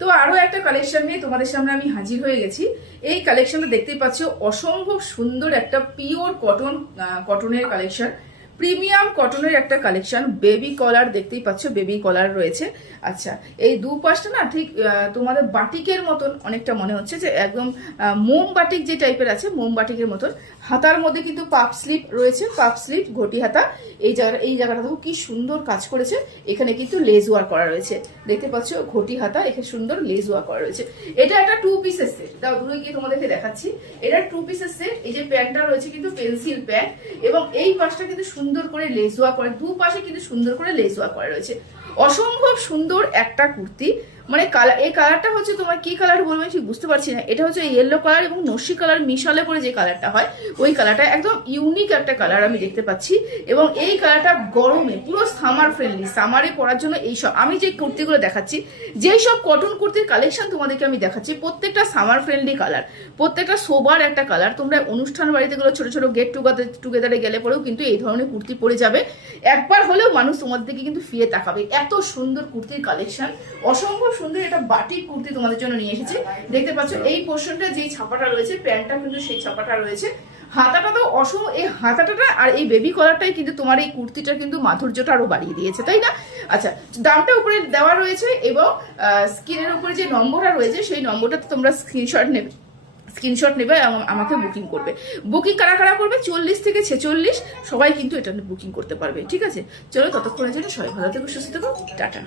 তো আরো একটা কালেকশন নিয়ে তোমাদের সামনে আমি হাজির হয়ে গেছি। এই কালেকশনটা দেখতেই পাচ্ছ, অসম্ভব সুন্দর একটা পিওর কটনের কালেকশন, প্রিমিয়াম কটনের একটা কালেকশন। বেবি কলার দেখতেই পাচ্ছ, বেবি কলার রয়েছে। আচ্ছা, এই দুপাশটা না ঠিক তোমাদের বাটিকের মতন অনেকটা মনে হচ্ছে, যে একদম মোম বাটিক যে টাইপের আছে, মোম বাটিকের মতন। হাতার মধ্যে কিন্তু পাপ স্লিপ রয়েছে, পাপ স্লিপ ঘটি হাতা। এই জায়গাটা দেখো কি সুন্দর কাজ করেছে। এখানে কিন্তু লেজ ওয়ার্ক করা রয়েছে, দেখতে পাচ্ছ ঘটি হাতা, এখানে সুন্দর লেজ ওয়ার্ক করা রয়েছে। এটা একটা 2 পিসের সেট। দাও দূরে গিয়ে তোমাদেরকে দেখাচ্ছি। এটা 2 পিসের সেট। এই যে প্যান্টটা রয়েছে কিন্তু পেন্সিল প্যান্ট, এবং এই পাশটা কিন্তু সুন্দর করে লেস ওয়ার্ক করে, দুপাশে কিন্তু সুন্দর করে লেস ওয়ার্ক করা রয়েছে। অসম্ভব সুন্দর একটা কুর্তি। মানে এই কালারটা হচ্ছে, তোমার কি কালার বলবো ঠিক বুঝতে পারছি না। এটা হচ্ছে ইয়েলো কালার এবং নস্যি কালার মিশালে করে যে কালারটা হয়, ওই কালারটা একদম ইউনিক একটা কালার আমি দেখতে পাচ্ছি। এবং এই কালারটা গরমে পুরো সামার ফ্রেন্ডলি, সামারে পরার জন্য এইসব আমি যে কুর্তিগুলো দেখাচ্ছি, যেই সব কটন কুর্তির কালেকশন তোমাদেরকে আমি দেখাচ্ছি, প্রত্যেকটা সামার ফ্রেন্ডলি কালার, প্রত্যেকটা সোবার একটা কালার। তোমরা অনুষ্ঠান বাড়িতে গুলো ছোট ছোট গেট টুগেদারে গেলে পরেও কিন্তু এই ধরনের কুর্তি পরে যাবে, একবার হলেও মানুষ তোমার দিকে কিন্তু ফিরে তাকাবে। এত সুন্দর কুর্তির কালেকশন, অসম্ভব সুন্দর। এটা বাটিক কুর্তি তোমাদের জন্য নিয়ে এসেছি। দেখতে পাচ্ছ এই পোর্শনটা যেই ছাপাটা রয়েছে, প্যান্টটা কিন্তু সেই ছাপাটা রয়েছে। হাতাটা তো এই হাতাটা আর এই বেবি কলারটাই কিন্তু তোমার এই কুর্তিটার কিন্তু মাধুর্যটা আরো বাড়িয়ে দিয়েছে, তাই না? আচ্ছা, দামটা উপরে দেওয়া রয়েছে, এবং স্ক্রিনের উপরে যে নম্বরটা রয়েছে সেই নম্বরটাতে তোমরা স্ক্রিনশট নেবে এবং আমাকে বুকিং করবে। বুকিং কারা কারা করবে? 40 থেকে 46 সবাই কিন্তু এটা বুকিং করতে পারবে। ঠিক আছে, চলো ততক্ষণের জন্য সবাই ভালো থেকো, সুস্থ থেকো, টাটা।